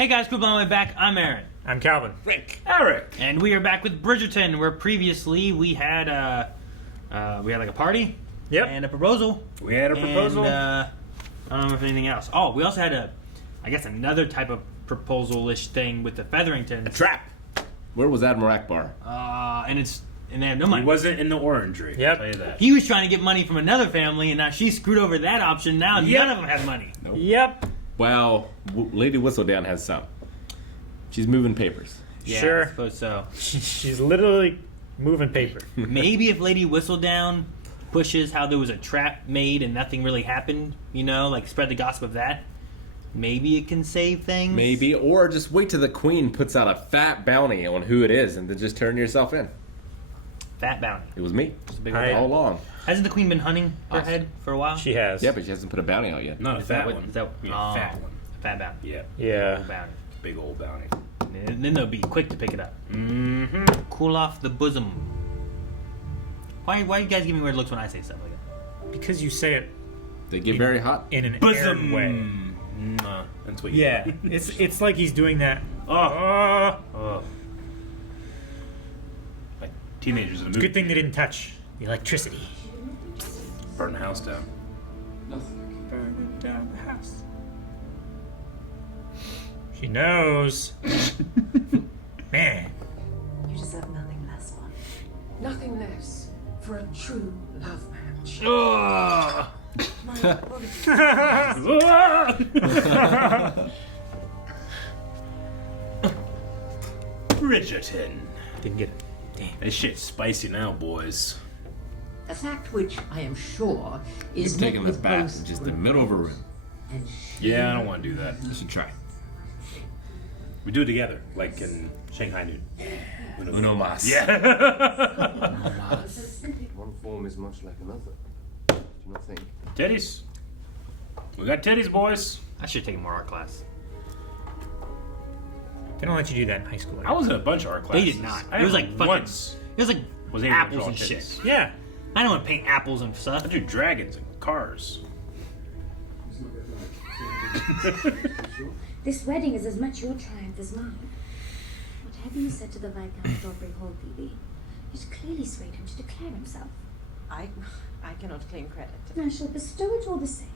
Hey guys, cool on my way back. I'm Aaron. I'm Calvin. Rick. Eric. And we are back with Bridgerton, where previously we had like a party. Yep. And a proposal. We had a proposal. And, I don't know if anything else. Oh, we also had another type of proposal-ish thing with the Featheringtons. A trap. Where was Admiral Akbar? And they have no money. He wasn't in the orangery. Yep. I'll tell you that. He was trying to get money from another family, and now she screwed over that option. Now Yep. none of them have money. Nope. Yep. Well, Lady Whistledown has some. She's moving papers. Yeah, Sure. I suppose so. She's literally moving paper. Maybe if Lady Whistledown pushes how there was a trap made and nothing really happened, like spread the gossip of that, maybe it can save things. Maybe, or just wait till the Queen puts out a fat bounty on who it is, and then just turn yourself in. Fat bounty. It was me. Just a big I- old All along. Hasn't the Queen been hunting her Awesome. head for a while? She has. Yeah, but she hasn't put a bounty out yet. Not a Is fat that what- one. is that- Yeah, oh. fat one. Fat bounty. Yeah. Yeah. Old bounty. Big old bounty. And then they'll be quick to pick it up. Mm-hmm. Cool off the bosom. Why you guys give me weird looks when I say stuff like that? Because you say it They get very hot. in an Bosom. aired way. Nah, that's what you Yeah. do. it's like he's doing that. Oh. Like teenagers in a movie. Good thing they didn't touch the electricity. Burn the house down. Burning down the house. She knows. Man. You deserve nothing less, one. Nothing less for a true love match. Oh. My apologies. Bridgerton. Didn't get it. Damn. This shit's spicy now, boys. A fact which I am sure is He's taking met this with bath both in just the middle of a room. and Yeah, I don't want to do that. You should try. We do it together, like in Shanghai Noon. Uno mas. Yeah. One form is much like another. Do you not think? Titties. We got titties, boys. I should have taken more art class. They don't let you do that in high school. I was in a bunch of art classes. They did not. I It was had like fucking. once. It was like Was able to apples draw and shit. titties. Yeah. I don't want to paint apples and I stuff. drew dragons and cars. This wedding is as much your triumph as mine. Whatever you said to the Viscount Strawberry Hall, Phoebe, you'd clearly swayed him to declare himself. I cannot claim credit. I shall bestow it all the same.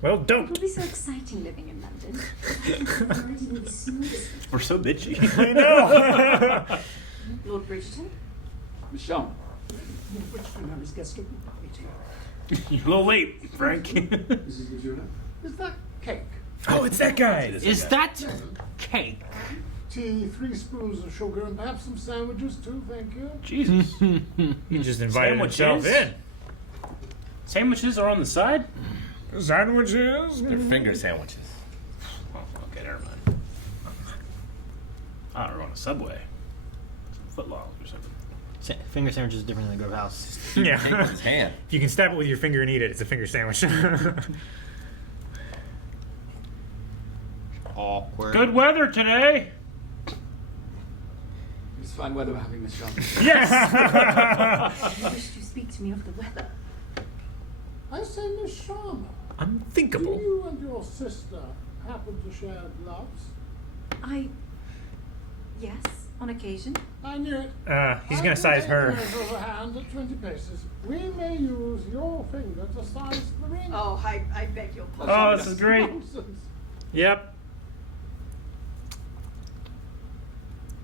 Well, It don't. will be so exciting living in London. It will be smooth. We're so bitchy. I know. Lord Bridgerton? Michonne. You're a little late, Frank. Mrs. Majula. Is that cake? Oh, it's that guy. Is that cake? Tea, 3 spoons of sugar, and perhaps some sandwiches too, thank you. Jesus. He just invited himself Sandwiches? in. Sandwiches are on the side? Sandwiches. They're finger sandwiches. Oh, okay, never mind. I don't know, on a Subway. Some footlongs or something. Finger sandwich is different than the Grove House. Take Yeah. his hand. If you can stab it with your finger and eat it, it's a finger sandwich. Awkward. Good weather today. It's fine weather we're having, Michonne. Yes. I wish to speak to me of the weather. I say, Miss Sharma, do Unthinkable. you and your sister happen to share gloves? Yes, on occasion. I knew it. He's gonna size her. Over hand at 20 paces. We may use your finger to size the ring. Oh, I beg your pardon. Oh, this is great. Nonsense. Yep.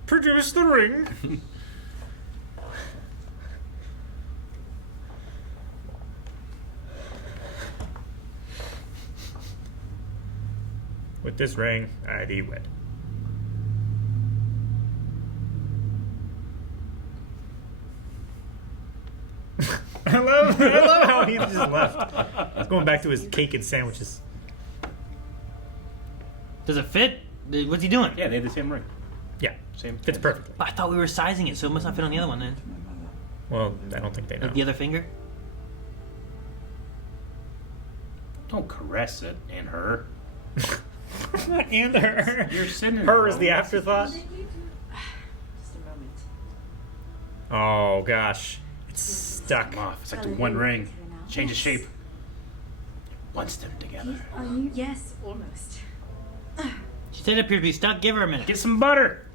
Produce the ring. With this ring, I thee wed. I love how he just left. He's going back to his cake and sandwiches. Does it fit? What's he doing? Yeah, they had the same ring. Yeah, Same. fits perfectly. I thought we were sizing it, so it must not fit on the other one then. Well, I don't think they know. Like the other finger? Don't caress it and her. And her. You're sitting. Her is the afterthought. Just a moment. Oh gosh, it's stuck. Come off. It's like the one ring. Change the shape. Once them together. Are you? Yes, almost. She's Instead of be stuck, give her a minute. Get some butter.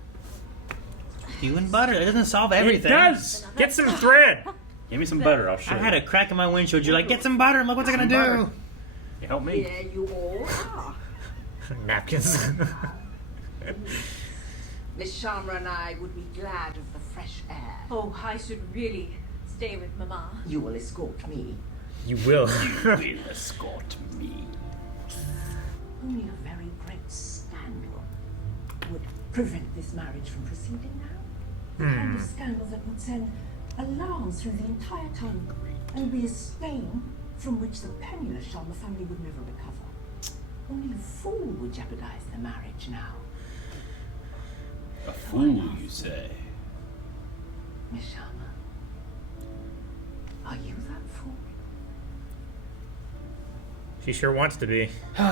You and butter. That doesn't solve everything. It does. Get some thread. Give me some butter. I'll show I you. had a crack in my windshield. You're like, get some butter. I'm like, what's it gonna do? You help me. Here you all are. Napkins. Miss Sharma and I would be glad of the fresh air. Oh, I should really stay with Mama. You will escort me. You will. Will escort me. Only a very great scandal would prevent this marriage from proceeding now. The kind of scandal that would send alarms through the entire town and be a stain from which the penniless Sharma family would never recover. Only a fool would jeopardize the marriage now. A fool, you say? Miss Sharma, are you that fool? She sure wants to be. No.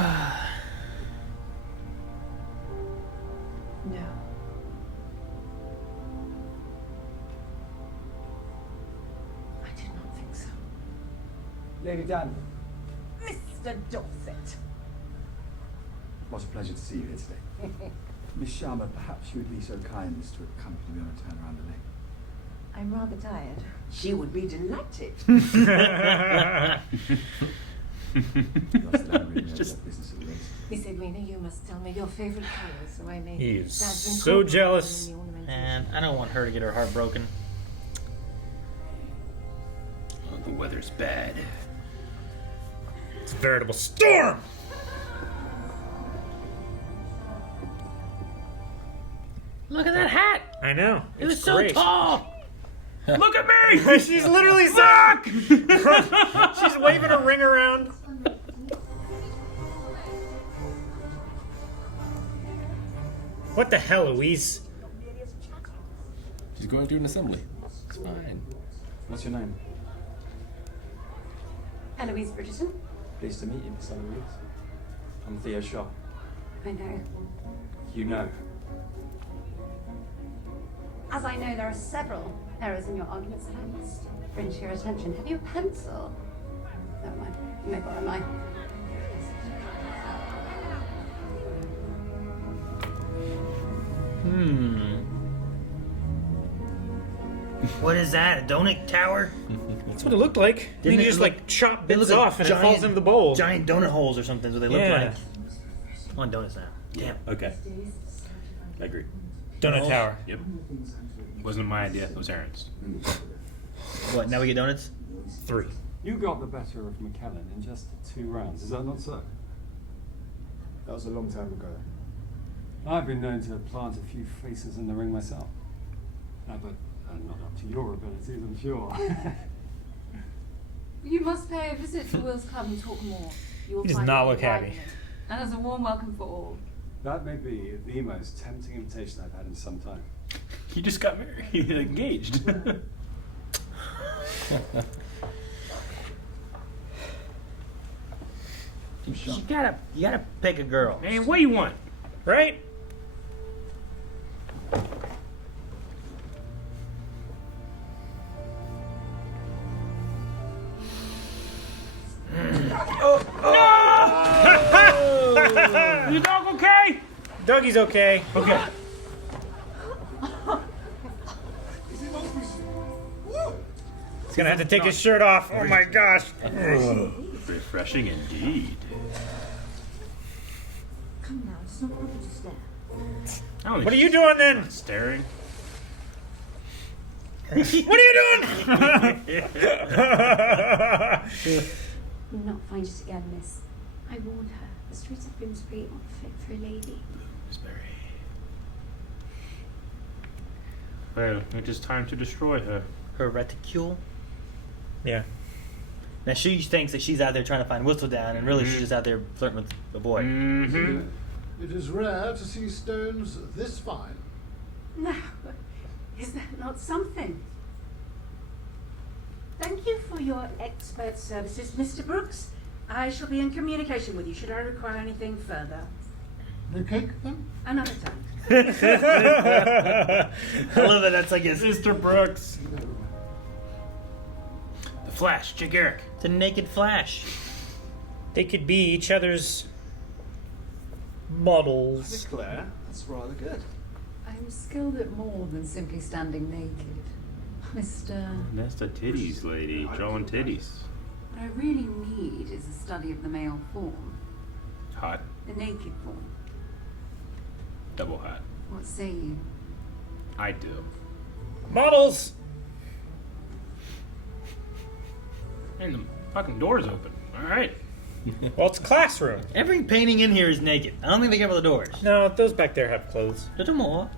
I did not think so. Lady Dan. Mr. Dorset. What a pleasure to see you here today. Miss Sharma, perhaps you would be so kind as to accompany me on a turn around the lake. I'm rather tired. She would be delighted. You're still angry over that business at the race. Miss Edwina, you must tell me your favorite color so I may. He is perhaps so incorporate jealous. them in the ornamentation. And I don't want her to get her heart broken. Oh, the weather's bad. It's a veritable storm. Look at that hat. I know. It was It's so great. tall. Look at me! She's literally suck. She's waving a ring around. What the hell, Louise? She's going through an assembly. It's fine. What's your name? Eloise Bridgerton. Pleased to meet you, Miss Eloise. I'm Theo Shaw. I know. You know. As I know, there are several errors in your arguments that I must bring to your attention. Have you a pencil? Never mind. You may borrow mine. What is that? A donut tower? That's what it looked like. Didn't you it just look- like chop They bits look like off and it falls into the bowl. Giant donut holes or something. So they look Yeah. like. I want donuts now. Damn. Okay. I agree. Donut tower. Yep. Wasn't my idea. It was Aaron's. What? Now we get donuts? 3. You got the better of McKellen in just 2 rounds, is that not so? That was a long time ago. I've been known to plant a few faces in the ring myself. But not up to your abilities, I'm sure. You must pay a visit to Will's club and talk more. You will He does find not it look happy. enlightening. And as a warm welcome for all. That may be the most tempting invitation I've had in some time. You just got married, engaged. You gotta pick a girl. Man, what do you want? Right? Your dog okay? Dougie's okay. Okay. He's gonna have to take his shirt off. Oh my gosh. Refreshing indeed. Come now, it's not proper to stare. I don't What are you doing then? Staring. What are you doing? You'll not find it again, miss. I warned her. The streets of Grimsbury aren't fit for a lady. Well, it is time to destroy her. Her reticule. Yeah. Now she thinks that she's out there trying to find Whistledown, and really she's just out there flirting with a boy. Mm-hmm. It is rare to see stones this fine. Now, is that not something? Thank you for your expert services, Mr. Brooks. I shall be in communication with you should I require anything further. The cake, then? Another time. I love that. That's like his Mr. Brooks. The Flash, Jake Eric. The naked Flash. They could be each other's Models. Claire, that's rather good. I'm skilled at more than simply standing naked. Mr. That's the titties, lady. Drawing titties. What I really need is a study of the male form. Hot. The naked form. Double hot. What say you? I do. Models! And the fucking door's open. Alright. Well, it's a classroom. Every painting in here is naked. I don't think they cover the doors. No, those back there have clothes. Little more.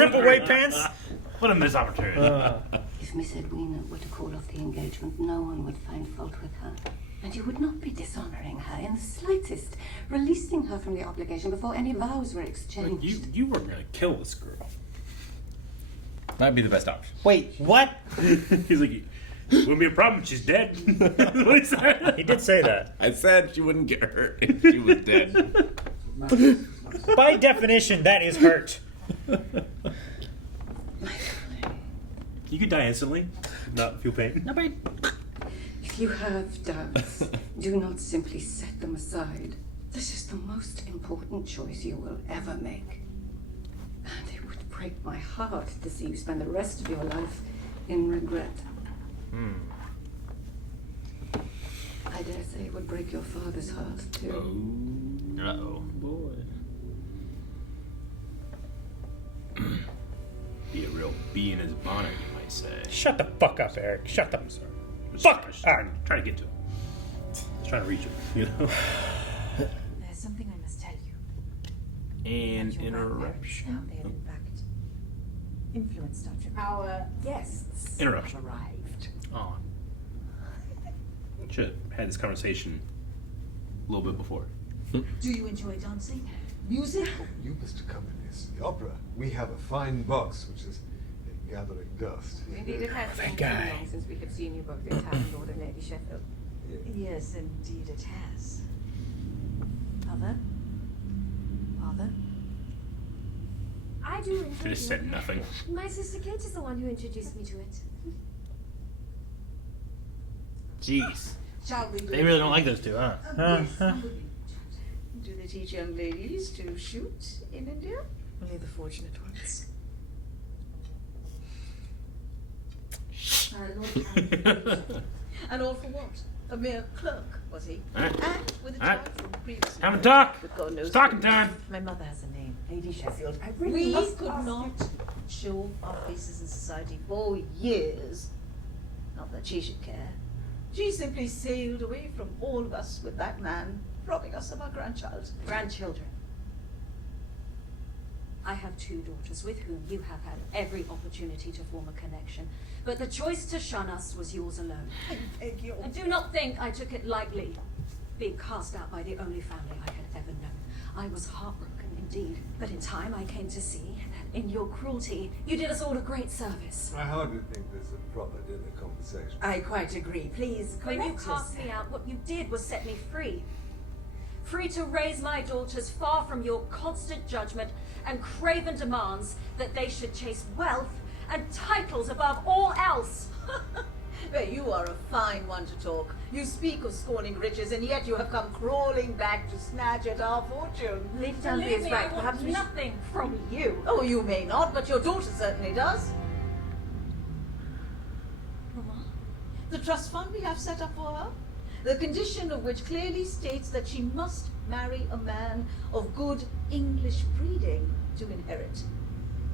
Rip away pants. What a missed opportunity. If Miss Edwina were to call off the engagement, no one would find fault with her. And you would not be dishonoring her in the slightest, releasing her from the obligation before any vows were exchanged. You were gonna kill this girl. That'd be the best option. Wait, what? He's like, wouldn't be a problem. She's dead. What he said. He did say that. I said she wouldn't get hurt if she was dead. By definition, that is hurt. You could die instantly, not feel pain. Nobody. If you have doubts, do not simply set them aside. This is the most important choice you will ever make. And it would break my heart to see you spend the rest of your life in regret. I dare say it would break your father's heart, too. Uh-oh. Boy. Be a real bee in his bonnet, you might say. Shut the fuck up, Eric. Shut the Fuck! Trying to get to him. Just trying to reach him, you know? There's something I must tell you. An About your interruption. grandparents, how they have in fact influenced our guests. Interruption. Have arrived. Oh. Should have had this conversation a little bit before. Do you enjoy dancing? Music? You must accompany us to the opera. We have a fine box, which is gathering dust. Indeed, it has been too long since we have seen you both in town, Lord and Lady Sheffield. Yes, indeed it has. Mother? Father? I do enjoy They just said it. nothing. My sister Kate is the one who introduced me to it. Jeez. Shall we They really don't like those two, huh? Do they teach young ladies to shoot in India? Only the fortunate ones. And all for what? A mere clerk, was he? All right. And with a All right. child from previous Time to talk. But God knows It's talking time. My mother has a name, Lady Sheffield. I We really must could ask not you. show our faces in society for years. Not that she should care. She simply sailed away from all of us with that man, robbing us of our grandchild. Grandchildren. I have two daughters with whom you have had every opportunity to form a connection, but the choice to shun us was yours alone. I beg you. And do not think I took it lightly, being cast out by the only family I had ever known. I was heartbroken indeed, but in time I came to see that in your cruelty, you did us all a great service. I hardly think there's a proper dinner conversation. I quite agree. Please, When you correct cast yourself. me out, what you did was set me free. Free to raise my daughters far from your constant judgment and craven demands that they should chase wealth and titles above all else. Well, you are a fine one to talk. You speak of scorning riches, and yet you have come crawling back to snatch at our fortune. Lady Danby Believe is me, right. I want Perhaps we should... nothing from you. Oh, you may not, but your daughter certainly does. Mama? The trust fund we have set up for her, the condition of which clearly states that she must marry a man of good English breeding to inherit.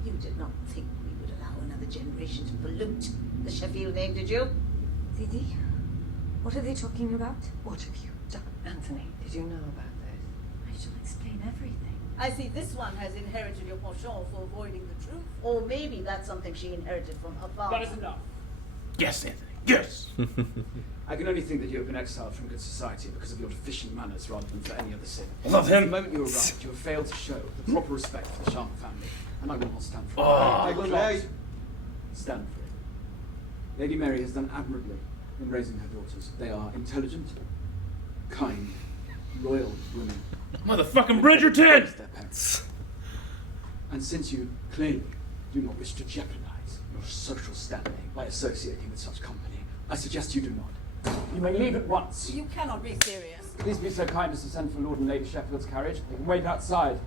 You did not think we would allow another generation to pollute the Sheffield name, did you? Didi, what are they talking about? What have you done? Anthony, did you know about this? I shall explain everything. I see this one has inherited your penchant for avoiding the truth. Or maybe that's something she inherited from her father. That is enough. Yes, Anthony. Yes. I can only think that you have been exiled from good society because of your deficient manners rather than for any other sin. I love him. The moment you arrived, you have failed to show the proper respect for the Sharma family, and I will not stand for it. Oh, Clark, stand for it. Lady Mary has done admirably in raising her daughters. They are intelligent, kind, royal women. Motherfucking Bridgerton! Their parents. And since you clearly do not wish to jeopardize your social standing by associating with such company, I suggest you do not. You may leave at once. You cannot be serious. Please be so kind as to send for Lord and Lady Sheffield's carriage. They can wait outside.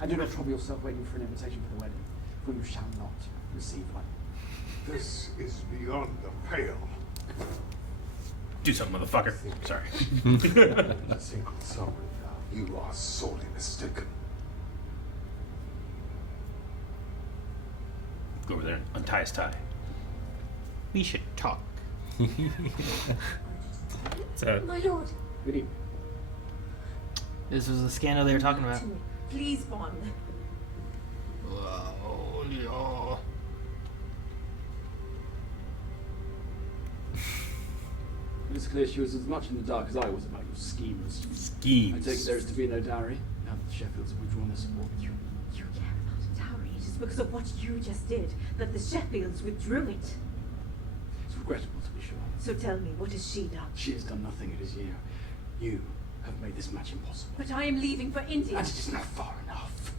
And do not trouble yourself waiting for an invitation for the wedding, for you shall not receive one. This is beyond the pale. Do something, motherfucker. Sorry. I think I'm sorry now. You are sorely mistaken. Go over there and untie his tie. We should talk. My lord. Good evening. This was the scandal they were talking about. Please, Bond. Oh, yeah. It is clear she was as much in the dark as I was about your schemes. Schemes. I take it there is to be no dowry, now that the Sheffields have withdrawn their support. You care about a dowry. It is because of what you just did that the Sheffields withdrew it. It's regrettable, to be sure. So tell me, what has she done? She has done nothing, it is you. You have made this match impossible. But I am leaving for India. And it is not far enough.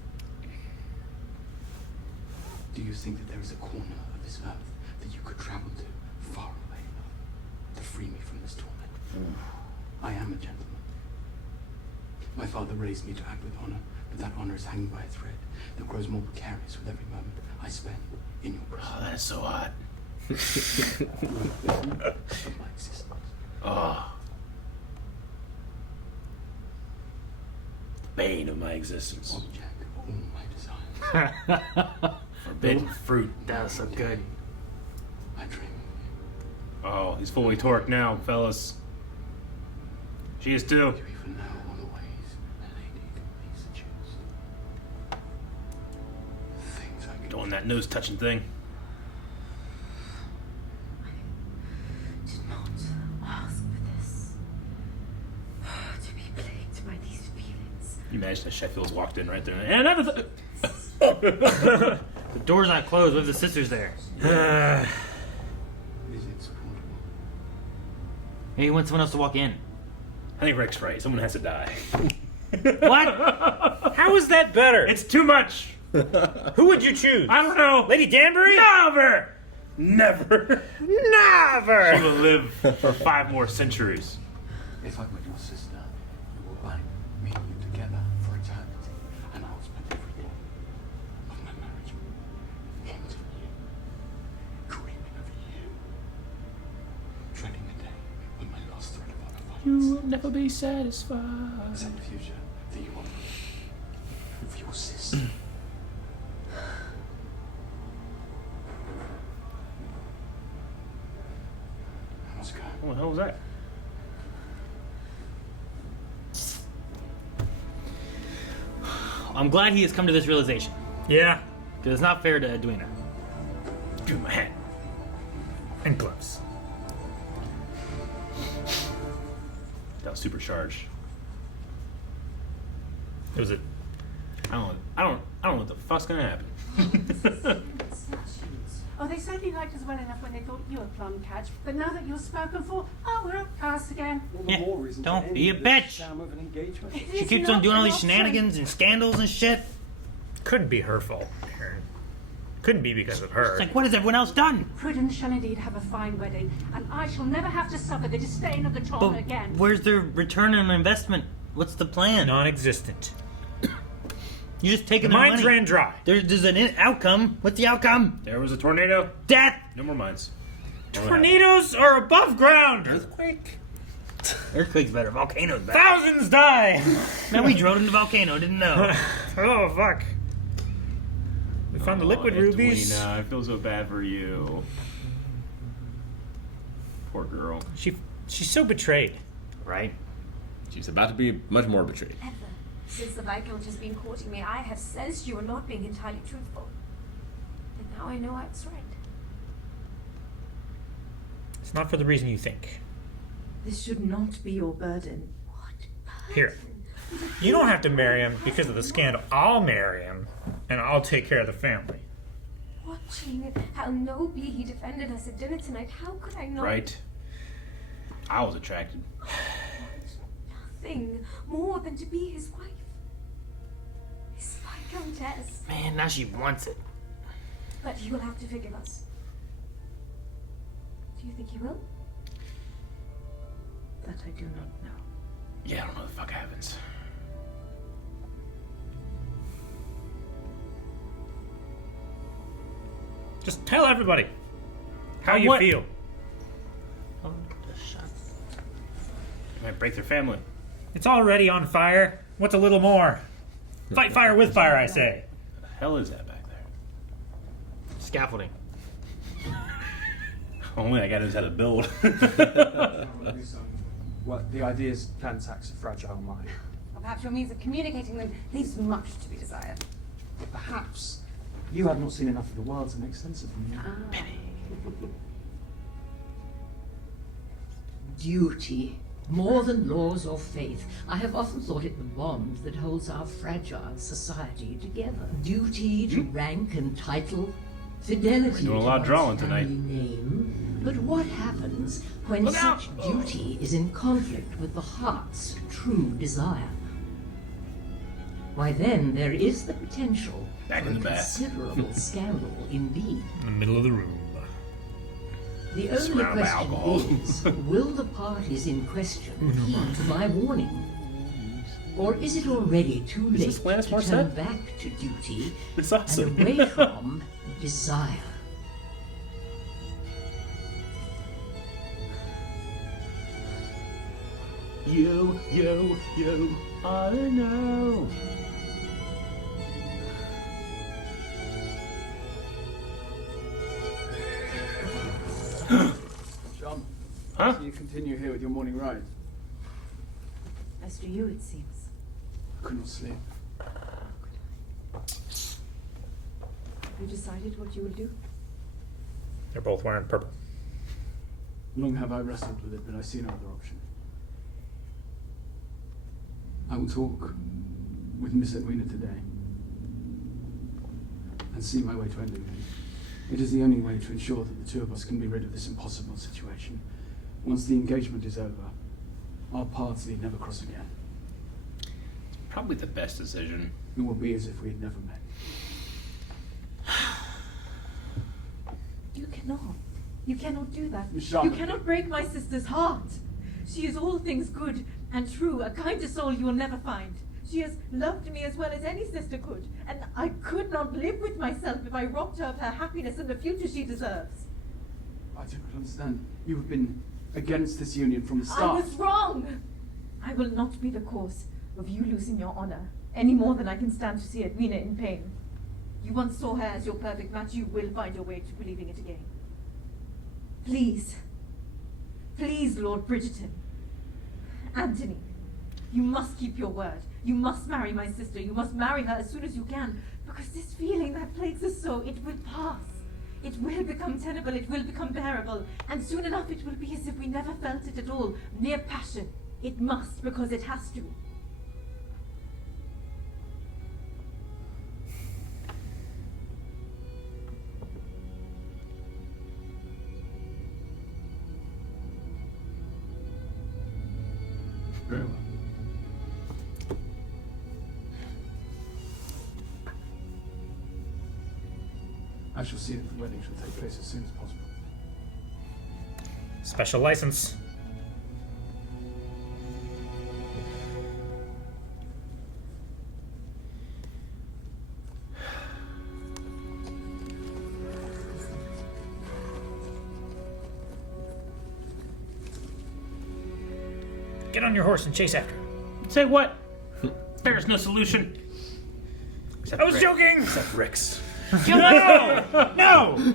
Do you think that there is a corner of this earth that you could travel to far away enough to free me from this torment? I am a gentleman. My father raised me to act with honor, but that honor is hanging by a thread that grows more precarious with every moment I spend in your presence. Oh, that's so hot. Of my existence. Oh. The bane of my existence. Object of all my desires. Forbidden fruit. That was so good. I dream of you. Oh, he's fully torqued now, fellas. She is too. You even know all the ways a lady can be seduced. Things I could Doing that nose touching thing. I did not ask for this. To be plagued by these feelings. You imagine if Sheffield's walked in right there and another The door's not closed. What if the sister's there? Is it supportable? Maybe he wants someone else to walk in. I think Rick's right. Someone has to die. What? How is that better? It's too much. Who would you choose? I don't know. Lady Danbury? Never. Never. Never. She will live for 5 more centuries. If I were your sister, you will bind me and you together for eternity, and I will spend every day of my marriage wanting you, dreaming of you, dreading the day when my last thread of honor finds. You will never be satisfied. Is that the future that you want for your sister? I must go. What the hell was that? I'm glad he has come to this realization. Yeah. Because it's not fair to Edwina. Do my hat. And gloves. That was supercharged. It was a... I don't know what the fuck's gonna happen. Oh, they certainly liked us well enough when they thought you were plum catch, but now that you're spoken for, oh, we're outcast again. All the more reason to Don't end be a this bitch. sham of an engagement. She keeps on doing all these shenanigans and scandals and shit. Couldn't be her fault, Aaron. Couldn't be because of her. It's like, what has everyone else done? Prudence shall indeed have a fine wedding, and I shall never have to suffer the disdain of the charmer But again. where's their return on investment? What's the plan? Non-existent. You're just taking The their mines money. ran dry. There's an outcome. What's the outcome? There was a tornado. Death. No more mines. Tornadoes are above ground. Earthquake. Earthquake's better. Volcano's better. Thousands die. Man, we drove in the volcano. Didn't know. Oh, fuck. We found the liquid rubies. Edwina, I feel so bad for you. Poor girl. She's so betrayed. Right? She's about to be much more betrayed. Ever since the Viscount has been courting me, I have sensed you are not being entirely truthful. And now I know I was right. It's not for the reason you think. This should not be your burden. Here. You don't have to marry him because of the scandal. I'll marry him, and I'll take care of the family. Watching how nobly he defended us at dinner tonight, how could I not? Right. I was attracted. Nothing more than to be his wife. His Viscountess. Man, now she wants it. But he will have to forgive us. Do you think he will? That I do not know. Yeah, I don't know what the fuck happens. Just tell everybody how you What? feel. It might break their family. It's already on fire. What's a little more? Fight fire with fire, I say. What the hell is that back there? Scaffolding. Only that guy knows how to build. Well, the idea is Plantac's a fragile mind. Or perhaps your means of communicating them leaves much to be desired. Perhaps you have not seen enough of the world to make sense of them. Duty, more than laws or faith. I have often thought it the bond that holds our fragile society together. Duty to rank and title, fidelity Doing a lot of to drawing one's tonight. family name. But what happens when Look out! such duty is in conflict with the heart's true desire? Why then there is the potential Back for in a the bath. considerable scandal indeed. In the middle of the room. The only Surrounded by alcohol. question is, will the parties in question heed my warning? Or is it already too late this Alanis to Morissette? turn back to duty It's awesome. and away from desire? You ought to know. John, Huh? so you continue here with your morning ride? As do you, it seems. I couldn't sleep. Have you decided what you will do? They're both wearing purple. Long have I wrestled with it, but I see no other option. I will talk with Miss Edwina today and see my way to ending it. It is the only way to ensure that the two of us can be rid of this impossible situation. Once the engagement is over, our paths need never cross again. Probably the best decision. It will be as if we had never met. You cannot. You cannot do that. Miss You Charlotte. cannot break my sister's heart. She is all things good and true, a kinder soul you will never find. She has loved me as well as any sister could, and I could not live with myself if I robbed her of her happiness and the future she deserves. I do not understand. You have been against this union from the I start. was wrong. I will not be the cause of you losing your honor, any more than I can stand to see Edwina in pain. You once saw her as your perfect match. You will find your way to believing it again. Please, please, Lord Bridgerton. Anthony, you must keep your word. You must marry my sister. You must marry her as soon as you can, because this feeling that plagues us so, it will pass. It will become tenable, it will become bearable, and soon enough it will be as if we never felt it at all. Mere passion. It must, because it has to. Very well. I shall see that the wedding shall take place as soon as possible. Special license. Get on your horse and chase after him. Say what? There's no solution. I was joking! Except Rick's. Kill no! No!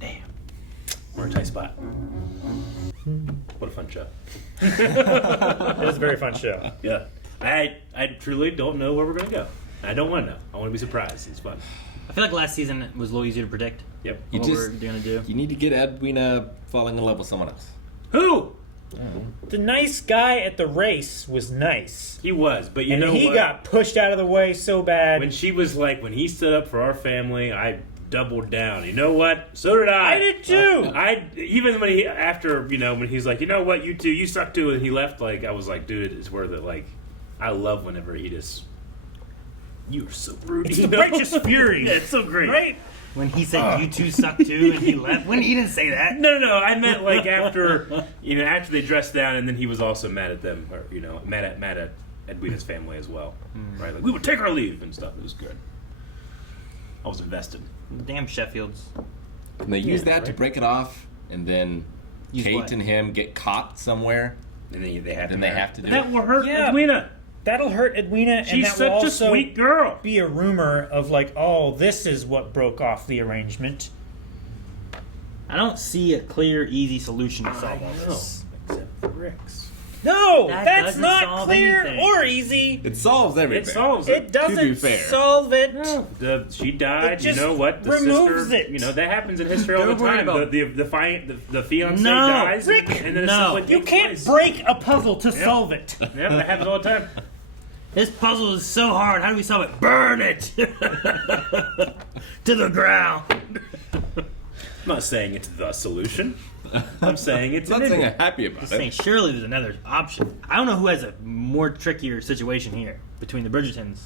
Damn. We're in a tight spot. What a fun show. It was a very fun show. Yeah. I truly don't know where we're going to go. I don't want to know. I want to be surprised. It's fun. I feel like last season was a little easier to predict. Yep. What we're gonna do. You need to get Edwina falling in love with someone else. Who? The nice guy at the race was nice. He was, but you and know he what? got pushed out of the way so bad. When she was like, when he stood up for our family, I doubled down. You know what? So did I. I did too. Even when he, after, when he's like, you know what, you two, you suck too, and he left, like, I was like, dude, it's worth it. Like, I love whenever Edith You are so rude. It's the righteous fury. Yeah, it's so great. Right? When he said, you two suck too, and he left. When he didn't say that. No. I meant like after, after they dressed down, and then he was also mad at them, or mad at Edwina's family as well, right? Like we would take our leave and stuff. It was good. I was invested. Damn Sheffields. And they use that to break it off, and then Use Kate what? and him get caught somewhere, And then they have and they have to do That it. will hurt Yeah. Edwina. That'll hurt Edwina, and She's that will such a also sweet girl. be a rumor of like, oh, this is what broke off the arrangement. I don't see a clear, easy solution to solve all this. Except for Rick's. No, That that's doesn't not solve clear anything. or easy. It solves everything. It solves it. It To doesn't be fair. solve it. She died. It just You know what? The removes sister. it. That happens in history all the Don't worry time. about- The fiance No, dies, Rick, and then no. it's You can't break a puzzle to solve it. Yep, that happens all the time. This puzzle is so hard. How do we solve it? Burn it to the ground. I'm not saying it's the solution. I'm saying it's I'm an not saying idiot. I'm happy about Just it. saying, surely there's another option. I don't know who has a more trickier situation here between the Bridgertons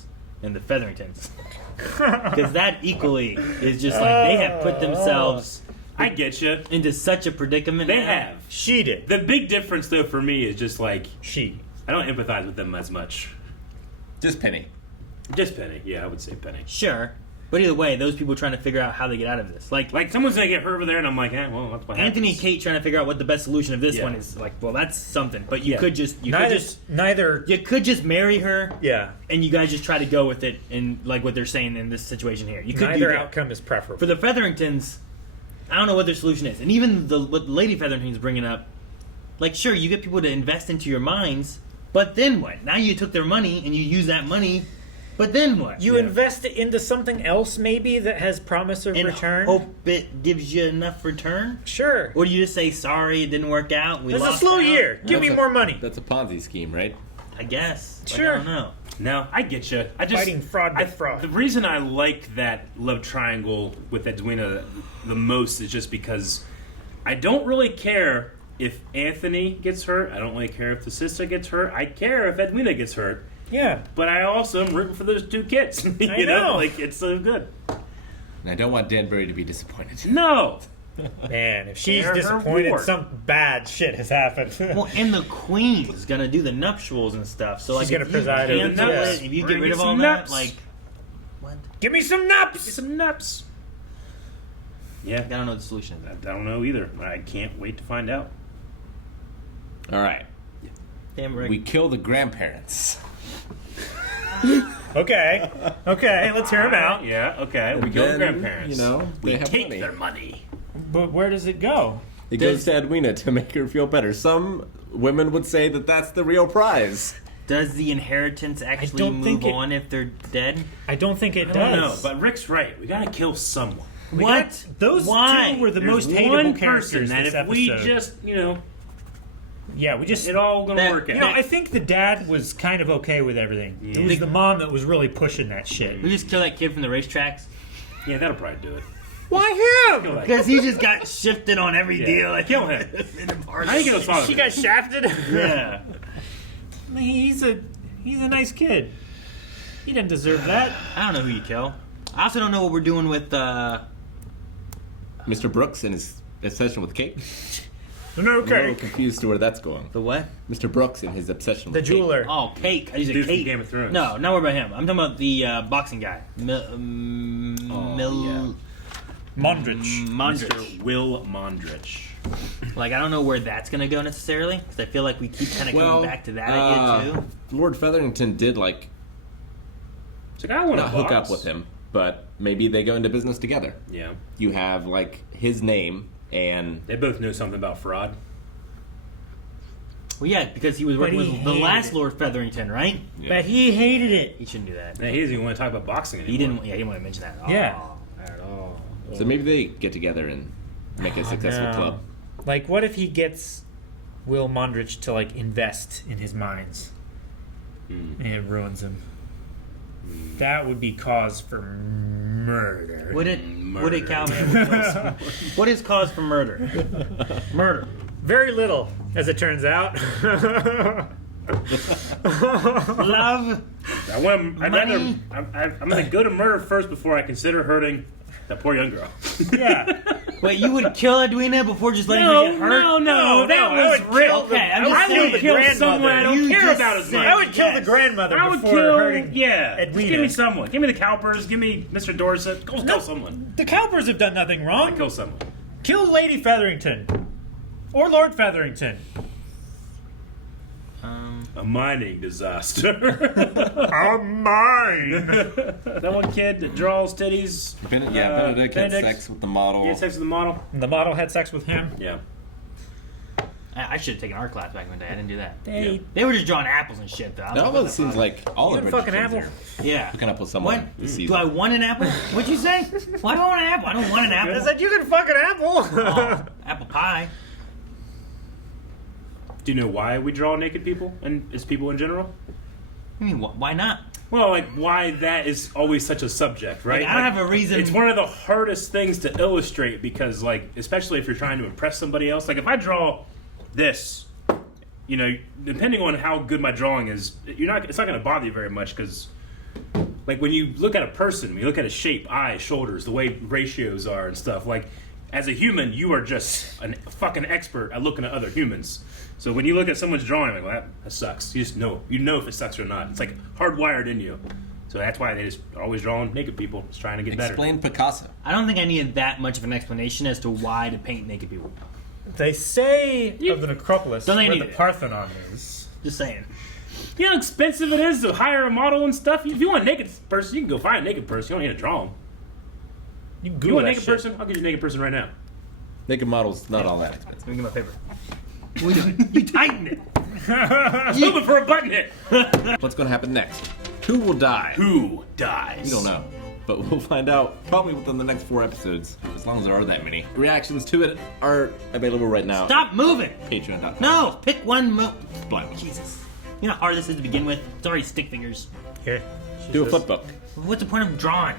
and the Featheringtons. Because that equally is just like they have put themselves I get you. into such a predicament. They now. have. She did. The big difference, though, for me is just like She. I don't empathize with them as much. Just Penny. Just Penny. Yeah, I would say Penny. Sure. But either way, those people trying to figure out how they get out of this. Like Someone's gonna get hurt over there, and I'm like, well, that's what Anthony and happens. Kate trying to figure out what the best solution of this Yeah. one is. Like, well, that's something. But you Yeah. could just Neither. you could just marry her, Yeah. and you guys just try to go with it. And like what they're saying in this situation here, you could do Neither that. outcome is preferable. For the Featheringtons, I don't know what their solution is. And even what Lady Featherington's bringing up, like, sure, you get people to invest into your mines, but then what? Now you took their money and you use that money, but then what? You invest it into something else, maybe that has promise of and return. hope it gives you enough return? Sure. Or do you just say, sorry, it didn't work out? We It's a lost slow out? year. Give me more money. That's a Ponzi scheme, right? I guess. Like, Sure. I don't know. No, I get you. I just Fighting fraud with fraud. The reason I like that love triangle with Edwina the most is just because I don't really care if Anthony gets hurt. I don't really care if the sister gets hurt. I care if Edwina gets hurt. Yeah. But I also am rooting for those two kids. you I know. Like, it's so good. And I don't want Danbury to be disappointed. No. Man, if she's They're her disappointed, ward. some bad shit has happened. Well, and the queen's gonna do the nuptials and stuff. So She's like, gonna if you preside over cancel the it, nups. if you Bring get rid me of all some that, nups. like, what? Give me some nups. Some nups. Yeah, I don't know what the solution is. I don't know either. But I can't wait to find out. All right. Damn Rick. We kill the grandparents. Okay. Okay, let's hear him out. Yeah, okay. We go to Then, grandparents. we we have take money. their money. But where does it go? It goes to Edwina to make her feel better. Some women would say that that's the real prize. Does the inheritance actually don't move think it- on if they're dead? I don't think it I don't know, does. but Rick's right. We gotta kill someone. What? Those Why? two were the There's most one hateable person characters that this if we episode. just, Yeah, we just... it all gonna That- work out. You know, I think the dad was kind of okay with everything. Yeah. It was the mom that was really pushing that shit. We just kill that kid from the racetracks Yeah, that'll probably do it. Why him? because he just got shifted on every Yeah. deal. Like, Kill him. in the party. I think it was fun. She got shafted? Yeah. He's a nice kid. He didn't deserve that. I don't know who you kill. I also don't know what we're doing with. Mr. Brooks and his obsession with Kate. No, I'm a little okay. confused to where that's going. The what? Mr. Brooks and his obsession The with Kate. jeweler. Oh, Cake. I use Dude a from Cake. Game of Thrones. No, not worry about him. I'm talking about the boxing guy. Mondrich. Mondrich. Mr. Will Mondrich. Like, I don't know where that's gonna go necessarily because I feel like we keep kind of Well, coming back to that idea too. Lord Featherington did It's like, I want to not hook up with him, but maybe they go into business together. Yeah. You have his name and They both know something about fraud. Well, yeah, because he was working But he with the hated last it. Lord Featherington, right? But he hated it. He shouldn't do that. Yeah, he doesn't even want to talk about boxing anymore. He didn't. Yeah, he didn't want to mention that. At all. Yeah. At all. so maybe they get together and make a successful no. club. Like, what if he gets Will Mondrich to, invest in his mines? And it ruins him. That would be cause for murder. Would it Calvin? What is cause for murder? Murder. Very little, as it turns out. Love. I want. I'd rather. Money. I'm gonna go to murder first before I consider hurting that poor young girl. Yeah. Wait, you would kill Edwina before just letting her get hurt? No, that was real. Okay, I would kill someone I don't care about as much. I would kill the grandmother I would before kill. hurting Yeah, just Edwina. give me someone. Give me the Cowpers. Give me Mr. Dorset. Go kill someone. The Cowpers have done nothing wrong. Kill someone. Kill Lady Featherington. Or Lord Featherington. A mining disaster. A mine. That one kid that draws titties. Benedict had sex with the model. He had sex with the model. And the model had sex with him. Yeah. I should have taken art class back in the day. I didn't do that. They were just drawing apples and shit, though. It almost seems like all of You want a fucking Bridgerton's apple? are Yeah. hooking up with someone What? this season. Do I want an apple? What'd you say? Why do I want an apple? I don't want an apple. I said you can fuck an apple. Oh, apple pie. Do you know why we draw naked people and as people in general? I mean, why not? Well, like why that is always such a subject, right? Like, I don't have a reason. It's one of the hardest things to illustrate because, like, especially if you're trying to impress somebody else. Like, if I draw this, you know, depending on how good my drawing is, it's not going to bother you very much because, like, when you look at a person, when you look at a shape, eyes, shoulders, the way ratios are and stuff, like, as a human, you are just a fucking expert at looking at other humans. So when you look at someone's drawing, like, well, that sucks. You just know. You know if it sucks or not. It's like hardwired in you. So that's why they just are always drawing naked people, just trying to get better. Explain Picasso. I don't think I needed that much of an explanation as to why to paint naked people. They say of the necropolis Don't think I where need the it. Parthenon is. Just saying. You know how expensive it is to hire a model and stuff? If you want a naked person, you can go find a naked person. You don't need to draw them. You can You Google want a that naked shit. person? I'll get you a naked person right now. Naked model's not all that expensive. Let me get my paper. What are you doing? You tighten it. Moving for a button hit. What's going to happen next? Who will die? Who dies? We don't know. But we'll find out probably within the next 4 episodes, as long as there are that many. Reactions to it are available right now. Stop moving. Patreon.com. No, pick one move. Blind. Jesus. You know how hard this is to begin with? It's already stick figures. Here. Do a flip book. What's the point of drawing?